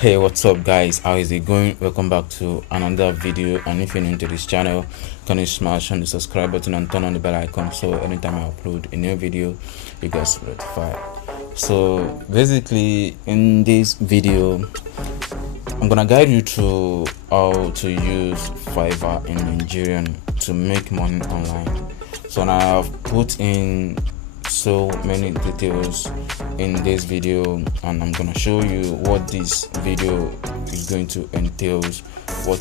Hey, what's up guys, how is it going? Welcome back to another video. And if you're new to this channel, can you smash on the subscribe button and turn on the bell icon so anytime I upload a new video you guys will notified. So basically in this video I'm gonna guide you through how to use Fiverr in Nigerian to make money online. So now I've put in so many details in this video, and I'm gonna show you what this video is going to entail, what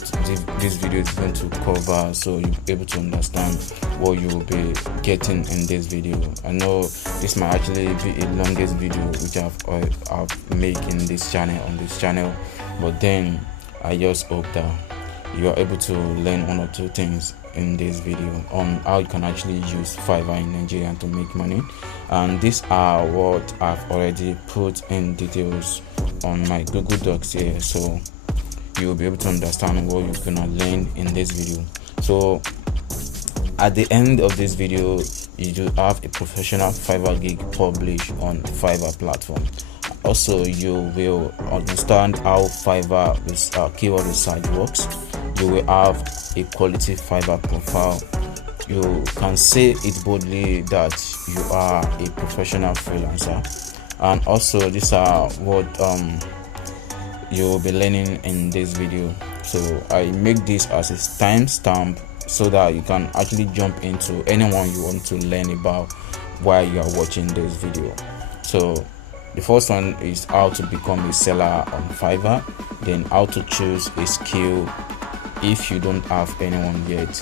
this video is going to cover, so you'll be able to understand what you will be getting in this video. I know this might actually be the longest video which I've made in this channel, but then I just hope that you are able to learn one or two things in this video on how you can actually use Fiverr in Nigeria to make money. And these are what I've already put in details on my Google Docs here, so you'll be able to understand what you're gonna learn in this video. So at the end of this video you do have a professional Fiverr gig published on Fiverr platform. Also, you will understand how Fiverr keyword research works. You will have a quality Fiverr profile. You can say it boldly that you are a professional freelancer. And also, these are what you will be learning in this video. So I make this as a timestamp so that you can actually jump into anyone you want to learn about while you are watching this video. So the first one is how to become a seller on Fiverr, then how to choose a skill if you don't have anyone yet,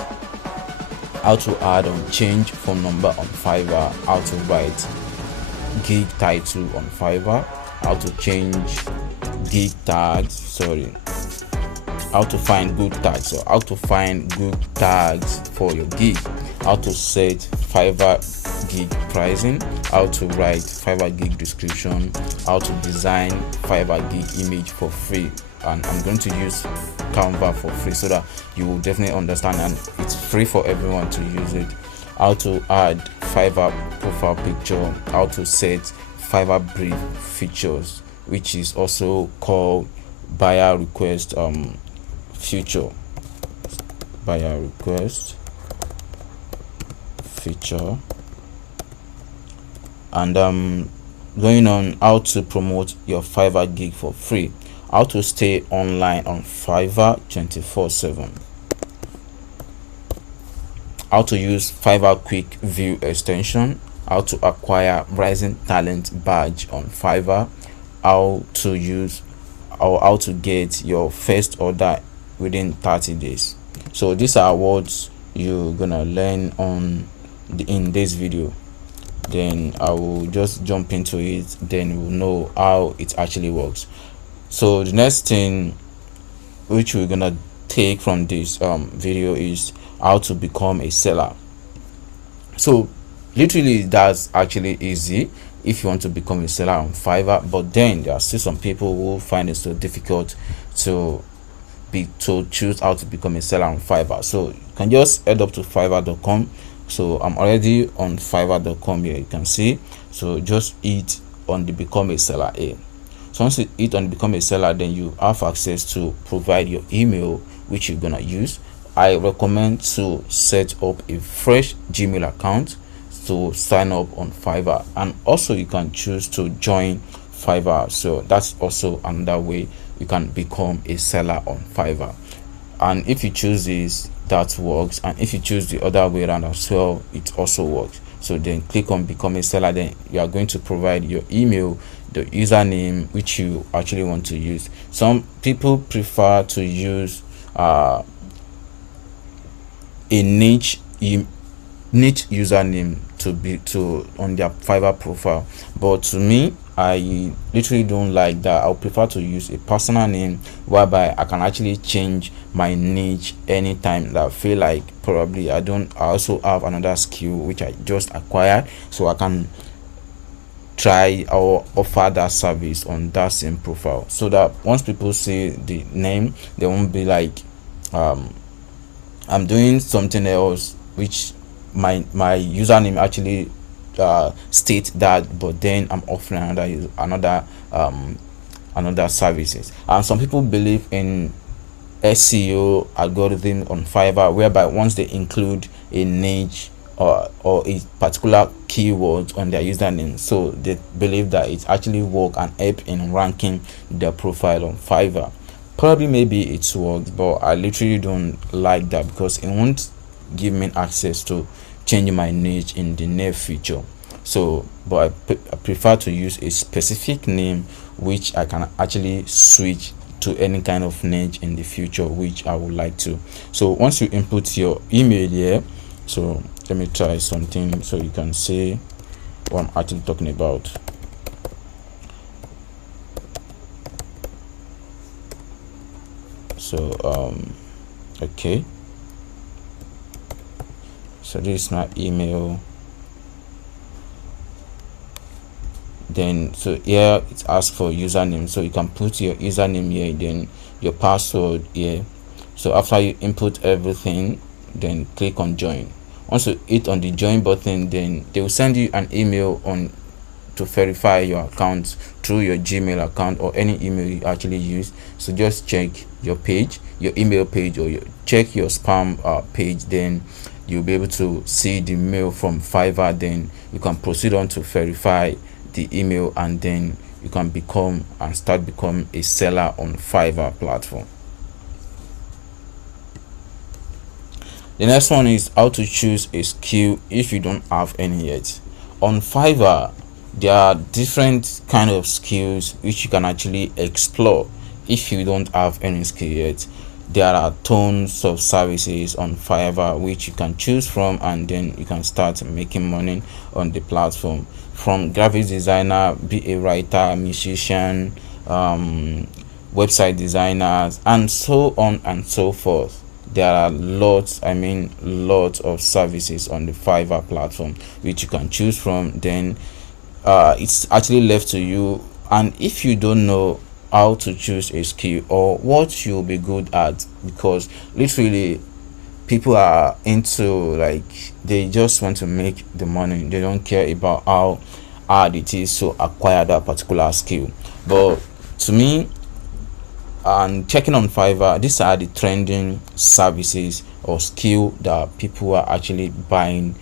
how to add or change phone number on Fiverr, how to write gig title on Fiverr, how to change gig tags, how to find good tags, or how to find good tags for your gig, how to set Fiverr gig pricing, how to write Fiverr gig description, how to design Fiverr gig image for free. And I'm going to use Canva for free so that you will definitely understand, and it's free for everyone to use it. How to add Fiverr profile picture, how to set Fiverr brief features, which is also called buyer request feature, and going on how to promote your Fiverr gig for free, how to stay online on Fiverr 24/7, how to use Fiverr quick view extension, how to acquire rising talent badge on Fiverr, how to use or how to get your first order within 30 days. So these are what you're gonna learn in this video. Then I will just jump into it, then we'll know how it actually works. So the next thing which we're gonna take from this video is how to become a seller. So literally that's actually easy if you want to become a seller on Fiverr, but then there are still some people who find it so difficult to choose how to become a seller on Fiverr. So you can just head up to fiverr.com. So I'm already on fiverr.com here, you can see. So just hit on the become a seller here. So once you hit on become a seller, then you have access to provide your email which you're gonna use. I recommend to set up a fresh Gmail account to sign up on Fiverr, and also you can choose to join Fiverr. So that's also another way you can become a seller on Fiverr. And if you choose this, that works, and if you choose the other way around as well, it also works. So then click on become a seller, then you are going to provide your email, the username which you actually want to use. Some people prefer to use a niche username to on their Fiverr profile, but to me, I literally don't like that. I'll prefer to use a personal name whereby I can actually change my niche anytime that I feel like probably I also have another skill which I just acquired, so I can try or offer that service on that same profile, so that once people see the name they won't be like I'm doing something else which my username actually state that, but then I'm offering another and other services. And some people believe in SEO algorithm on Fiverr, whereby once they include a niche or a particular keyword on their username, so they believe that it actually work and help in ranking their profile on Fiverr. Probably maybe it works, but I literally don't like that because it won't give me access to change my niche in the near future. So but I prefer to use a specific name which I can actually switch to any kind of niche in the future which I would like to. So once you input your email here, so let me try something so you can see what I'm actually talking about. So okay, so this is my email. Then so here it asks for username, so you can put your username here, then your password here. So after you input everything, then click on join. Once you hit on the join button, then they will send you an email on to verify your account through your Gmail account or any email you actually use. So just check your page, your email page, or check your spam page, then you'll be able to see the mail from Fiverr. Then you can proceed on to verify the email, and then you can start become a seller on Fiverr platform. The next one is how to choose a skill if you don't have any yet. On Fiverr, there are different kind of skills which you can actually explore if you don't have any skill yet. There are tons of services on Fiverr which you can choose from, and then you can start making money on the platform. From graphic designer, be a writer, musician, website designers, and so on and so forth. There are lots of services on the Fiverr platform which you can choose from. Then it's actually left to you. And if you don't know how to choose a skill or what you'll be good at, because literally people are into, like, they just want to make the money, they don't care about how hard it is to acquire that particular skill. But to me, and checking on Fiverr, these are the trending services or skill that people are actually buying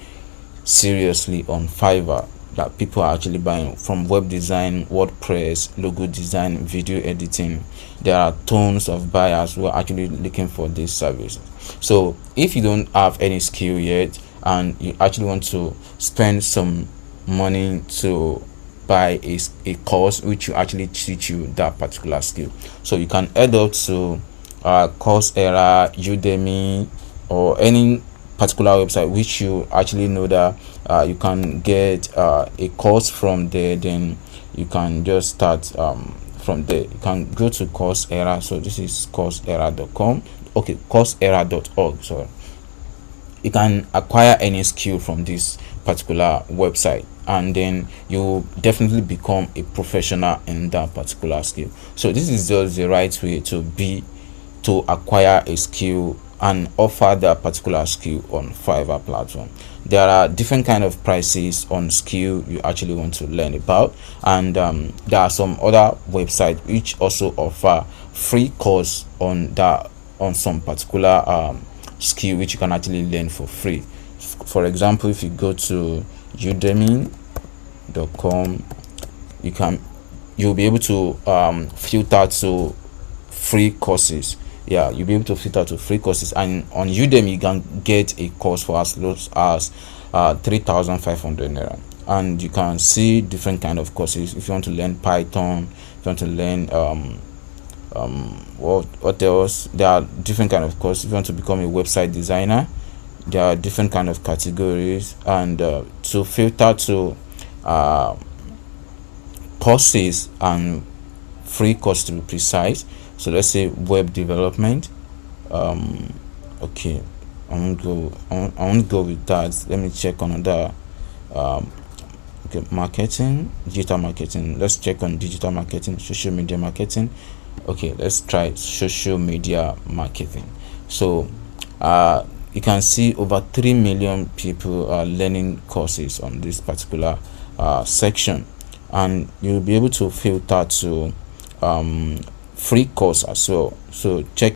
seriously on Fiverr, that people are actually buying, from web design, WordPress, logo design, video editing. There are tons of buyers who are actually looking for this service. So if you don't have any skill yet and you actually want to spend some money to buy a course which will actually teach you that particular skill, so you can head up to Coursera, Udemy, or any particular website which you actually know that you can get a course from there. Then you can just start from there. You can go to Coursera. So this is coursera.com, okay, coursera.org. So you can acquire any skill from this particular website, and then you definitely become a professional in that particular skill. So this is just the right way to acquire a skill and offer that particular skill on Fiverr platform. There are different kind of prices on skill you actually want to learn about, and there are some other websites which also offer free course on some particular skill which you can actually learn for free. For example, if you go to udemy.com, you'll be able to filter to free courses. Yeah, you'll be able to filter to free courses, and on Udemy you can get a course for as low as 3,500 naira, and you can see different kind of courses. If you want to learn Python, if you want to learn what else, there are different kind of courses. If you want to become a website designer, there are different kind of categories, and to filter to courses and free course to be precise. So let's say web development. Okay, I won't go with that. Let me check on other okay, marketing, digital marketing. Let's check on digital marketing, social media marketing. Okay, let's try social media marketing. So you can see over 3 million people are learning courses on this particular section, and you'll be able to filter to free course as well. So check